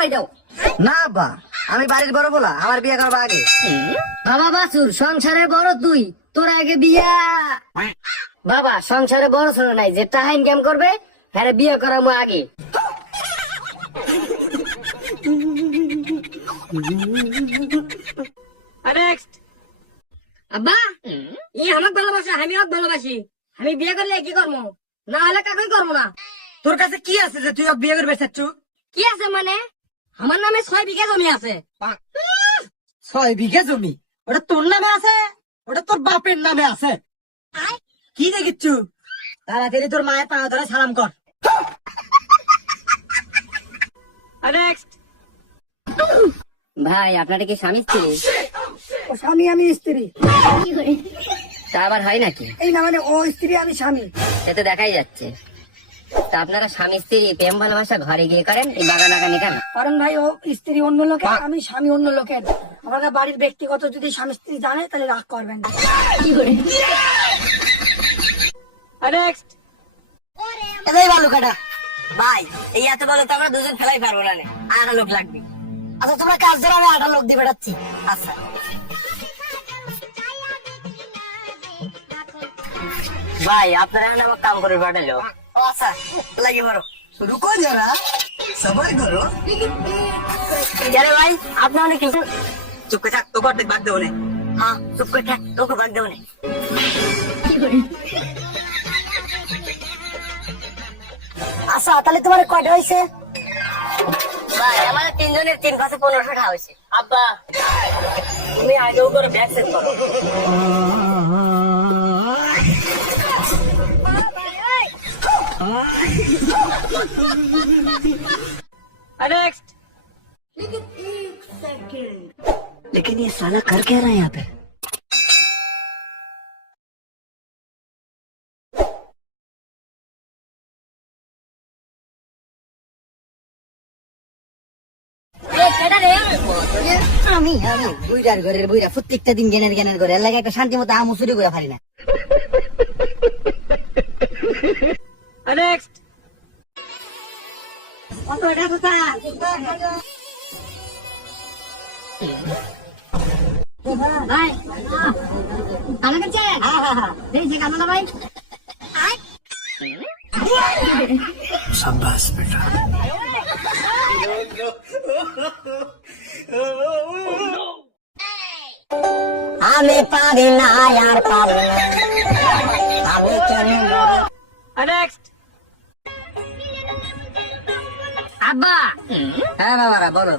করাই দাও। না আব্বা, আমি বাড়ির বড় বলা, আমার বিয়ে করবো আগে। বাবা বাসুর, সংসারে বড় তুই, তোর আগে বিয়া। বাবা সংসারে বড় ছোট নাই, যে টাকা ইনকাম করবে হ্যাঁ বিয়ে করাবো আগে। আব্বা ই আমাকে ভালোবাসে, আমি ওকে ভালোবাসি, আমি বিয়ে করলে কি করবো? না হলে কাকুই করবো না। তোর কাছে কি আছে যে তুই বিয়ে করবে চাচ্ছু? কি আছে মানে? আমার নামে 6 বিঘা জমি আছে। 6 বিঘা জমি? ওটা তোর নামে আছে? ওটা তোর বাপের নামে আছে? কি দেখিচ্ছু? তাড়াতাড়ি তোর মায়ের পা ধরে সালাম কর। ভাই আপনারা কি স্বামী স্ত্রী? ও স্বামী, আমি স্ত্রী। তা আবার হয় নাকি? এই না মানে ও স্ত্রী, আমি স্বামী। সে তো দেখাই যাচ্ছে। তা আপনারা স্বামী স্ত্রী প্রেম ভালোবাসা ঘরে গিয়ে করেন, এই বাগান আগানি কেন? কারণ ভাই ও স্ত্রী অন্য লোকের, আমি স্বামী অন্য লোকের। আমাদের বাড়ির ব্যক্তিগত যদি স্বামী স্ত্রী জানে তাহলে রাগ করবেন। এটাই ভালো কাটা ভাই, এই এত বলো তো আমরা দুজন ফেলাই পারবো না, আরো লোক লাগবে। আচ্ছা তোমরা কাজ ধরো, আমি 8 লোক দিয়ে বেড়াচ্ছি। আচ্ছা ভাই, আপনারা এখন আমার কাম করে পাঠালো। ও আচ্ছা, লাগিয়ে পারো। রুকো যারা, সবার করো। আরে ভাই আপনার অনেক কিছু। চুপ করে থাক, তোকে অর্ধেক ভাগ দেবো না। হ্যাঁ চুপ করে থাক, তোকে ভাগ দেবো না। আচ্ছা তাহলে তোমার কয়টা হয়েছে? ভাই আমাদের 3 জনের 3 কাছে 1500 টাকা হয়েছে। আব্বা তুমি আগেও করে ব্যাগ সেট করো। लेकिन ये साला कर क्या रहा है यहाँ पे? আমি বুইড়ার ঘরের বুইড়া প্রত্যেকটা দিন জ্ঞানের ঘরে এলাকা একটা শান্তি মতো আমু চুরি করে পারি না। ভাই আমাকে ভাই शाबाश बेटा। আমি পারি না আর পারি না, আমি কেন আব্বা। হ্যাঁ বাবারা বলো।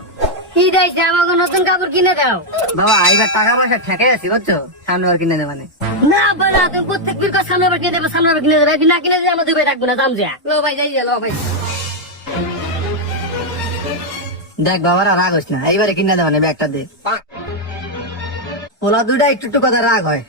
কি দিয়েছে আমাকে নতুন কাপড় কিনে দাও। বাবা এইবার টাকা পয়সা ঠেকে আছি বুঝছো, সামনে আর কিনে দেবানে। না আব্বা না, তুমি প্রত্যেক বীর সামনে আবার কিনে দেবো, সামনে আবার কিনে দেবে, না কিনে দিয়ে আমরা দুবে রাখবো না, দাম যা। লো ভাই যাই, লো ভাই। দেখ বাবারা রাগ হইস না, এইবারে কিনে দেবানে ব্যাগটা দে। পোলা দুইটা একটু একটু কথা রাগ হয়।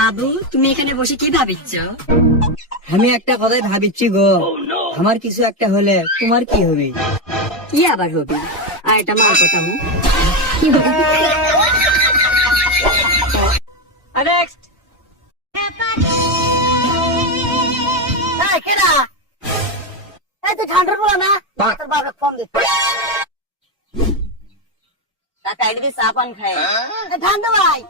বাবু তুমি এখানে বসে কি ভাবিচ্ছ? আমি একটা কথাই ভাবিচ্ছি গো, আমার কিছু একটা হলে তোমার কি হবে? কি আবার হবে? আর এটা মার কথা হু। ঠান্ডার বলা না তোর বাবা কম দে। সাপান খায় ঠান্ডা ভাই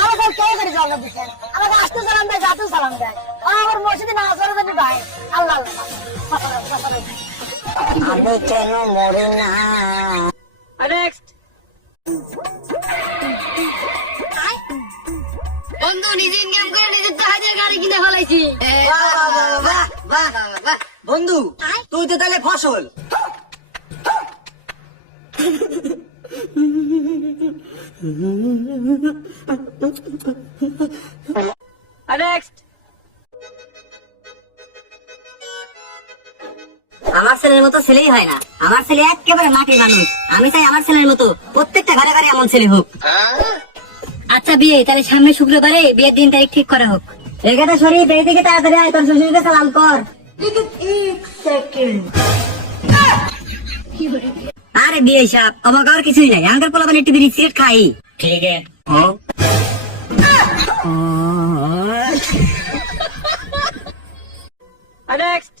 ভালো করে কে করে জল দিচ্ছেন, আমাকে আসতে সালাম দেয়, যাতে সালাম দেয়, আমার মসজিদে না আসলে দেবে ভাই। আল্লাহ আমি কেন মরি না? বন্ধু নিজে ইনকাম করে নিজের জাহাজের গাড়ি কিনে ফেলাইছি। বন্ধু তুই তো তাহলে ফসল। আমার ছেলের মতো ছেলেই হয় না, আমার ছেলে একেবারে মাটির মানুষ। আমি চাই আমার ছেলের মতো প্রত্যেকটা ঘরে ঘরে এমন ছেলে হোক। আচ্ছা বিয়ে, তাহলে সামনে শুক্রবারে বিয়ের দিন তারিখ ঠিক করা হোক। এখানে শরীফ এই দিকে তাড়াতাড়ি আয়, তোর শ্বশুরকে সালাম কর। আরে বিয়ে সাহেব, অবাক আর কিছুই নাই, আঙ্কেল পোলাপান একটু বিড়ি সিগারেট খাই। ঠিক আছে। নেক্সট।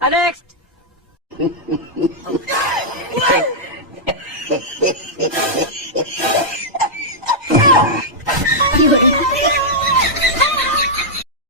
নেক্সট।